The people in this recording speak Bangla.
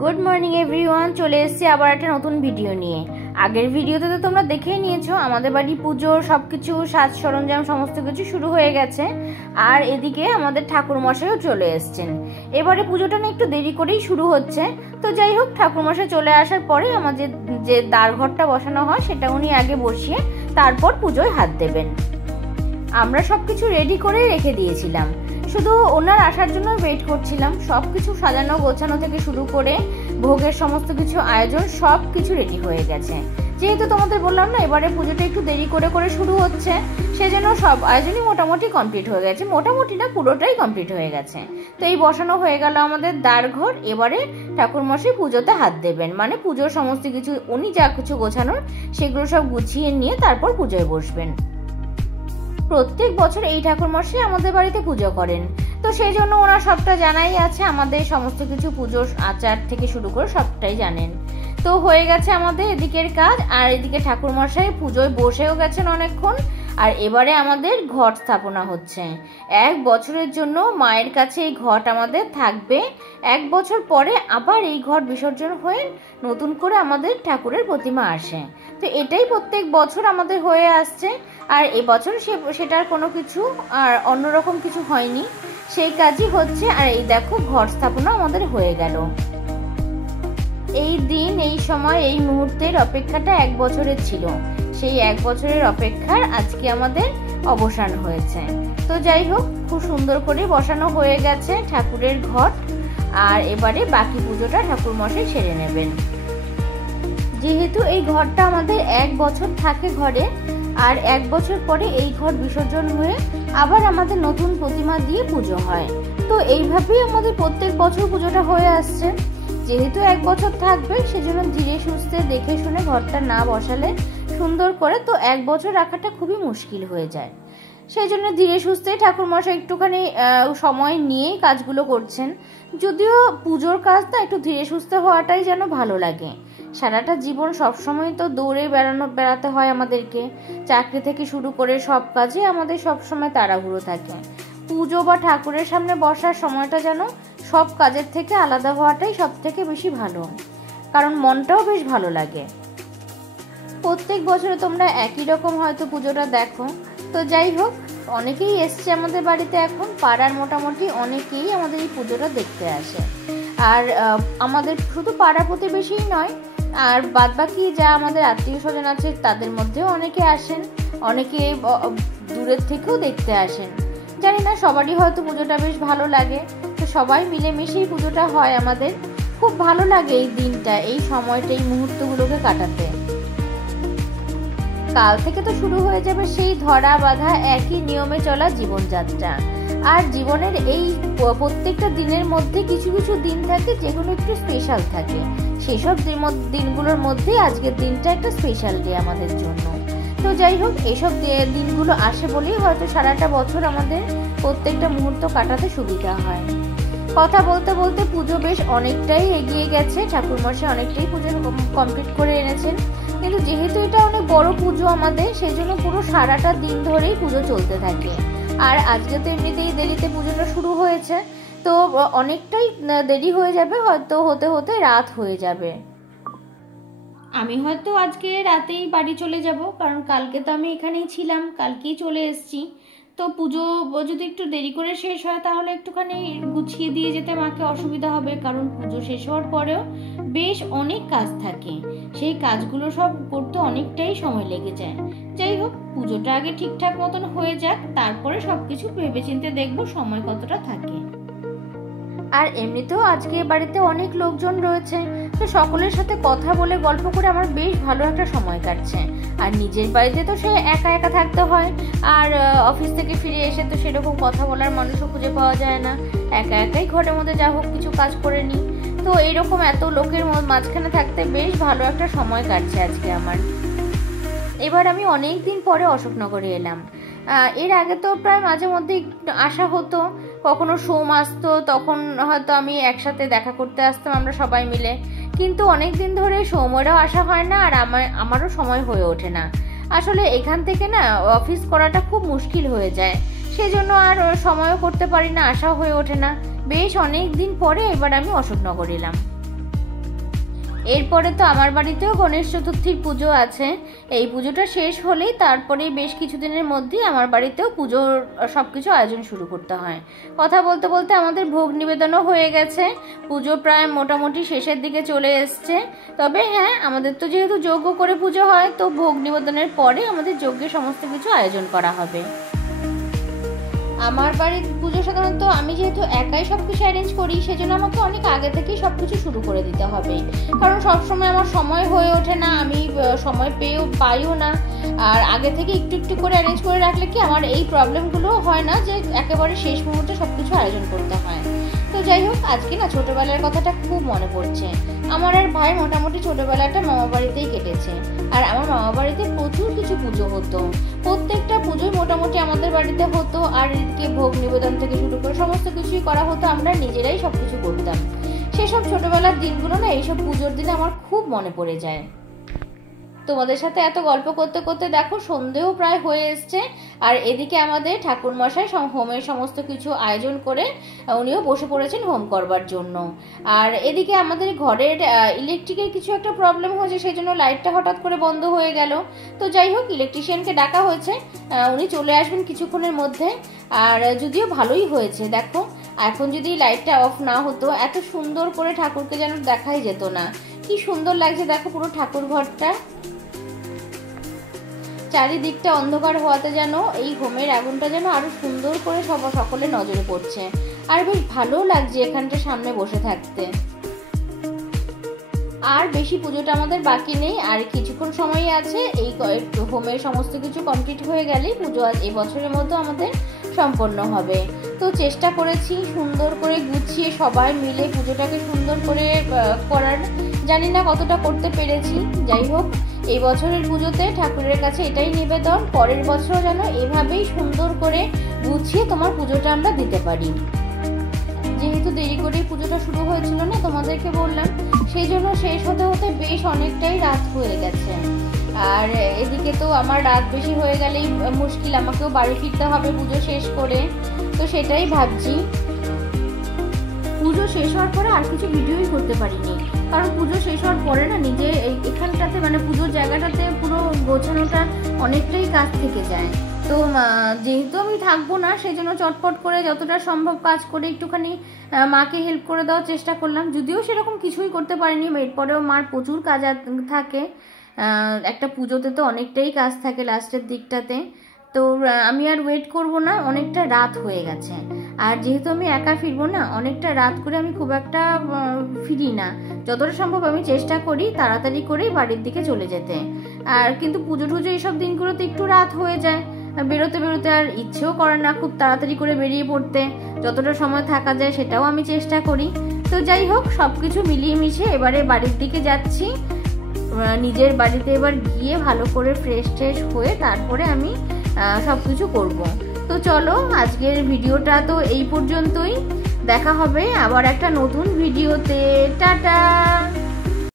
গুড মর্নিং এভরিওয়ান, চলে এসেছি আবার একটা নতুন ভিডিও নিয়ে। আগের ভিডিওতে তো তোমরা দেখেই নিয়েছো আমাদের বাড়ি পুজোর সব কিছু সাজ সরঞ্জাম সমস্ত কিছু শুরু হয়ে গেছে। আর এদিকে আমাদের ঠাকুরমশাইও চলে এসছেন। এবারে পুজোটা না একটু দেরি করেই শুরু হচ্ছে। তো যাই হোক, ঠাকুরমশাই চলে আসার পরে আমাদের যে দ্বারঘরটা বসানো হয় সেটা উনি আগে বসিয়ে তারপর পুজোয় হাত দেবেন। আমরা সব কিছু রেডি করে রেখে দিয়েছিলাম, শুধু ওনার আসার জন্য ওয়েট করছিলাম। সব কিছু সাজানো গোছানো থেকে শুরু করে ভোগের সমস্ত কিছু আয়োজন সব কিছু রেডি হয়ে গেছে। যেহেতু তোমাদের বললাম না এবারে পুজোটা একটু দেরি করে করে শুরু হচ্ছে, সেজন্য সব আয়োজনই মোটামুটি কমপ্লিট হয়ে গেছে। মোটামুটি না, পুরোটাই কমপ্লিট হয়ে গেছে। তো এই বসানো হয়ে গেল আমাদের দ্বারঘর। এবারে ঠাকুরমশাই পুজোতে হাত দেবেন, মানে পুজোর সমস্ত কিছু উনি যা কিছু গোছানোর সেগুলো সব গুছিয়ে নিয়ে তারপর পুজোয় বসবেন। প্রত্যেক বছর এই ঠাকুরমশাই আমাদের বাড়িতে পুজো করেন, তো সেই জন্য ওনার সবটা জানাই আছে। আমাদের সমস্ত কিছু পুজোর আচার থেকে শুরু করে সবটাই জানেন। তো হয়ে গেছে আমাদের এদিকের কাজ, আর এদিকে ঠাকুরমশাই পুজোয় বসেও গেছেন অনেকক্ষণ। আর এবারে আমাদের ঘট স্থাপনা হচ্ছে। 1 বছরের জন্য মায়ের কাছে এই ঘট আমাদের থাকবে। 1 বছর পরে আবার এই ঘট বিসর্জন হয়ে নতুন করে আমাদের ঠাকুরের প্রতিমা আসে। তো এটাই প্রত্যেক বছর আমাদের হয়ে আসছে। আর এবছর সেটার কোনো কিছু আর অন্যরকম কিছু হয়নি, সেই কাজই হচ্ছে। আর এই দেখো, ঘট স্থাপনা আমাদের হয়ে গেল। এই দিন, এই সময়, এই মুহূর্তের অপেক্ষাটা 1 বছরের ছিল। সেই 1 বছরের অপেক্ষার আজকে আমাদের অবসান হয়েছে। তো যাই হোক, খুব সুন্দর করে বসানো হয়ে গেছে ঠাকুরের ঘট। আর এবারে বাকি পুজোটা ঠাকুরমশাই সেরে নেবেন। যেহেতু এই ঘরটা আমাদের 1 বছর থাকে ঘরে, আর 1 বছর পরে এই ঘর বিসর্জন হয়ে আবার আমাদের নতুন প্রতিমা দিয়ে পুজো হয়। তো এইভাবেই আমাদের প্রত্যেক বছর পুজোটা হয়ে আসছে। যেহেতু 1 বছর থাকবে, সেজন্য ধীরে সুস্থে দেখে শুনে ঘরটা না বসালে সুন্দর করে তো 1 বছর রাখাটা খুবই মুশকিল হয়ে যায়। সেই জন্য ধীরে সুস্থে ঠাকুরমশাই একটুখানি সময় নিয়েই কাজগুলো করছেন। যদিও পুজোর কাজ না একটু ধীরে সুস্থে হওয়াটাই যেন ভালো লাগে। সারাটা জীবন সবসময় তো দৌড়ে বেড়াতে হয় আমাদেরকে। চাকরি থেকে শুরু করে সব কাজে আমাদের সবসময় তাড়াহুড়ো থাকে। পুজো বা ঠাকুরের সামনে বসার সময়টা যেন সব কাজের থেকে আলাদা হওয়াটাই সব থেকে বেশি ভালো, কারণ মনটাও বেশ ভালো লাগে। প্রত্যেক বছরে তোমরা একই রকম হয়তো পুজোটা দেখো। তো যাই হোক, অনেকেই এসছে আমাদের বাড়িতে এখন। পাড়ার মোটামুটি অনেকেই আমাদের এই পুজোটা দেখতে আসে। আর আমাদের শুধু পাড়া প্রতিবেশীই নয়, আর বাদবাকি যা আমাদের আত্মীয় স্বজন আছে তাদের মধ্যেও অনেকে আসেন, অনেকে দূরের থেকেও দেখতে আসেন। জানি না, সবারই হয়তো পুজোটা বেশ ভালো লাগে। তো সবাই মিলেমিশেই পুজোটা হয় আমাদের। খুব ভালো লাগে এই দিনটা, এই সময়টা, এই মুহূর্তগুলোকে কাটাতে। কাল থেকে তো শুরু হয়ে যাবে সেই ধরা বাঁধা একই নিয়মে চলা জীবনযাত্রা। আর জীবনের এই প্রত্যেকটা দিনের মধ্যে কিছু কিছু দিন থাকে যেগুলো একটু স্পেশাল থাকে। সেসব দিনগুলোর মধ্যে আজকের দিনটা একটা স্পেশাল ডে আমাদের জন্য। তো যাই হোক, এইসব দিনগুলো আসে বলেই হয়তো সারাটা বছর আমাদের প্রত্যেকটা মুহূর্ত কাটাতে সুবিধা হয়। কথা বলতে বলতে পুজো বেশ অনেকটাই এগিয়ে গেছে। ঠাকুরমশাই অনেকটাই পুজো কমপ্লিট করে এনেছেন। কিন্তু যেহেতু এটা অনেক বড় পুজো আমাদের, সেই জন্য পুরো সারাটা দিন ধরেই পুজো চলতে থাকে। আর আজকে তো এমনিতেই দেরিতে পুজোটা শুরু হয়েছে, তো অনেকটাই দেরি হয়ে যাবে, হয়তো হতে হতে রাত হয়ে যাবে। আমি হয়তো আজকে রাতেই বাড়ি চলে যাব, কারণ কালকে তো আমি এখানেই ছিলাম, কালকেই চলে এসেছি। তো পুজো যদি একটু দেরি করে শেষ হয় তাহলে একটুখানি গুছিয়ে দিয়ে যেতে মাকে অসুবিধা হবে, কারণ পুজো শেষ হওয়ার পরেও বেশ অনেক কাজ থাকে। সেই কাজগুলো সব করতে অনেকটাই সময় লেগে যায়। যাই হোক, পুজোটা আগে ঠিকঠাক মতন হয়ে যাক, তারপরে সবকিছু ভেবেচিন্তে দেখবো সময় কতটা থাকে। আর এমনিতেও আজকে বাড়িতে অনেক লোকজন রয়েছে, তো সকলের সাথে কথা বলে গল্প করে আমার বেশ ভালো একটা সময় কাটছে। আর নিজের বাড়িতে তো সে একা একা থাকতে হয়, আর অফিস থেকে ফিরে এসে তো সেরকম কথা বলার মানুষও খুঁজে পাওয়া যায় না। একা একাই ঘরের মধ্যে যা হোক কিছু কাজ করে নিই। তো এইরকম এত লোকের মাঝখানে থাকতে বেশ ভালো একটা সময় কাটছে আজকে আমার। এবার আমি অনেক দিন পরে অশোকনগরে এলাম। এর আগে তো প্রায় মাঝে মধ্যে আসা হতো, কখনো সোম আসতো, তখন হয়তো আমি একসাথে দেখা করতে আসতাম আমরা সবাই মিলে। কিন্তু অনেক দিন ধরে সোমেরও আসা হয় না, আর আমারও সময় হয়ে ওঠে না। আসলে এখান থেকে না অফিস করাটা খুব মুশকিল হয়ে যায়, সেজন্য আর সময়ও করতে পারি না, আশাও হয়ে ওঠে না। বেশ অনেক দিন পরে এবার আমি অশোকনগর এলাম। এরপরে তো আমার বাড়িতেও গণেশ চতুর্থীর পুজো আছে। এই পুজোটা শেষ হলেই তারপরে বেশ কিছুদিনের মধ্যেই আমার বাড়িতেও পুজোর সব কিছু আয়োজন শুরু করতে হয়। কথা বলতে বলতে আমাদের ভোগ নিবেদনও হয়ে গেছে, পুজো প্রায় মোটামুটি শেষের দিকে চলে এসছে। তবে হ্যাঁ, আমাদের তো যেহেতু যজ্ঞ করে পুজো হয়, তো ভোগ নিবেদনের পরে আমাদের যজ্ঞের সমস্ত কিছু আয়োজন করা হবে। আমার বাড়ির পুজো সাধারণত আমি যেহেতু একাই সব কিছু অ্যারেঞ্জ করি, সেজন্য আমাকে অনেক আগে থেকেই সব কিছু শুরু করে দিতে হবে, কারণ সবসময় আমার সময় হয়ে ওঠে না, আমি সময় পাইও না। আর আগে থেকে একটু একটু করে অ্যারেঞ্জ করে রাখলে কি আমার এই প্রবলেমগুলো হয় না যে একেবারে শেষ মুহূর্তে সব কিছু আয়োজন করতে হয়। তো যাই হোক, আজকে না ছোটোবেলার কথাটা খুব মনে পড়ছে। আমার আর ভাই মোটামুটি ছোটোবেলাটা মামা বাড়িতেই কেটেছে। আর আমার মামা বাড়িতে প্রচুর কিছু পুজো হতো, প্রত্যেকটা পুজোই মোটামুটি আমাদের বাড়িতে হতো। আর এদিকে ভোগ নিবেদন থেকে শুরু করে সমস্ত কিছুই করা হতো, আমরা নিজেরাই সব কিছু করতাম। সেসব ছোটোবেলার দিনগুলো না এইসব পুজোর দিনে আমার খুব মনে পড়ে যায়। তোমাদের সাথে এত গল্প করতে করতে দেখো সন্ধেও প্রায় হয়ে এসছে। আর এদিকে আমাদের ঠাকুরমশাই হোমের সমস্ত কিছু আয়োজন করে উনিও বসে পড়েছেন হোম করবার জন্য। আর এদিকে আমাদের ঘরের ইলেকট্রিকের কিছু একটা প্রবলেম হয়েছে, সেই জন্য লাইটটা হঠাৎ করে বন্ধ হয়ে গেল। তো যাই হোক, ইলেকট্রিশিয়ানকে ডাকা হয়েছে, উনি চলে আসবেন কিছুক্ষণের মধ্যে। আর যদিও ভালোই হয়েছে, দেখো এখন যদি লাইটটা অফ না হতো এত সুন্দর করে ঠাকুরকে যেন দেখাই যেত না। কি সুন্দর লাগছে দেখো পুরো ঠাকুর ঘরটা, চারিদিকটা অন্ধকার হওয়াতে যেন এই হোমের আগুনটা যেন আরো সুন্দর করে সকলের নজরে পড়ছে। আর বেশ ভালো লাগছে এখানটা সামনে বসে থাকতে। আর বেশি পুজোটা আমাদের বাকি নেই, আর কিছুক্ষণ সময় আছে। এই হোমের সমস্ত কিছু কমপ্লিট হয়ে গেলেই পুজো এই বছরের মধ্যে আমাদের সম্পন্ন হবে। তো চেষ্টা করেছি সুন্দর করে গুছিয়ে সবাই মিলে পুজোটাকে সুন্দর করে করার, জানি না কতটা করতে পেরেছি। যাই হোক, এই বছরের পুজোতে ঠাকুরের কাছে এটাই নিবেদন, পরের বছর যেন এভাবেই সুন্দর করে গুছিয়ে তোমার পুজোটা আমরা দিতে পারি। যেহেতু দেরি করেই পুজোটা শুরু হয়েছিল না, তোমাদেরকে বললাম, সেই জন্য শেষ হতে হতে বেশ অনেকটাই রাত হয়ে গেছে। আর এদিকে তো আমার রাত বেশি হয়ে গেলেই মুশকিল, আমাকেও বাড়ি ফিরতে হবে পুজো শেষ করে। তো সেটাই ভাবছি। পুজো শেষ হওয়ার পরে আর কিছু ভিডিওই করতে পারিনি, কারণ পুজো শেষ হওয়ার পরে না নিজে এখানটাতে মানে পুজোর জায়গাটাতে পুরো গোছানোটা অনেকটাই কাজ থেকে যায়। তো যেহেতু আমি থাকবো না, সেই জন্য চটপট করে যতটা সম্ভব কাজ করে একটুখানি মাকে হেল্প করে দেওয়ার চেষ্টা করলাম। যদিও সেরকম কিছুই করতে পারিনি, এরপরেও মার প্রচুর কাজ থাকে। একটা পুজোতে তো অনেকটাই কাজ থাকে লাস্টের দিকটাতে। তো আমি আর ওয়েট করব না, অনেকটা রাত হয়ে গেছে। আর যেহেতু আমি একা ফিরবো না, অনেকটা রাত করে আমি খুব একটা ফিরি না, যতটা সম্ভব আমি চেষ্টা করি তাড়াতাড়ি করেই বাড়ির দিকে চলে যেতে। আর কিন্তু পুজো টুজো এইসব দিনগুলোতে একটু রাত হয়ে যায়, বেরোতে বেরোতে আর ইচ্ছেও করে না খুব তাড়াতাড়ি করে বেরিয়ে পড়তে। যতটা সময় থাকা যায় সেটাও আমি চেষ্টা করি। তো যাই হোক, সব কিছু মিলিয়ে মিশিয়ে এবারে বাড়ির দিকে যাচ্ছি। নিজের বাড়িতে এবার গিয়ে ভালো করে ফ্রেশ হয়ে তারপরে আমি সব কিছু করবো। তো চলো, আজকের ভিডিওটা তো এই পর্যন্তই। দেখা হবে আবার একটা নতুন ভিডিওতে। টাটা।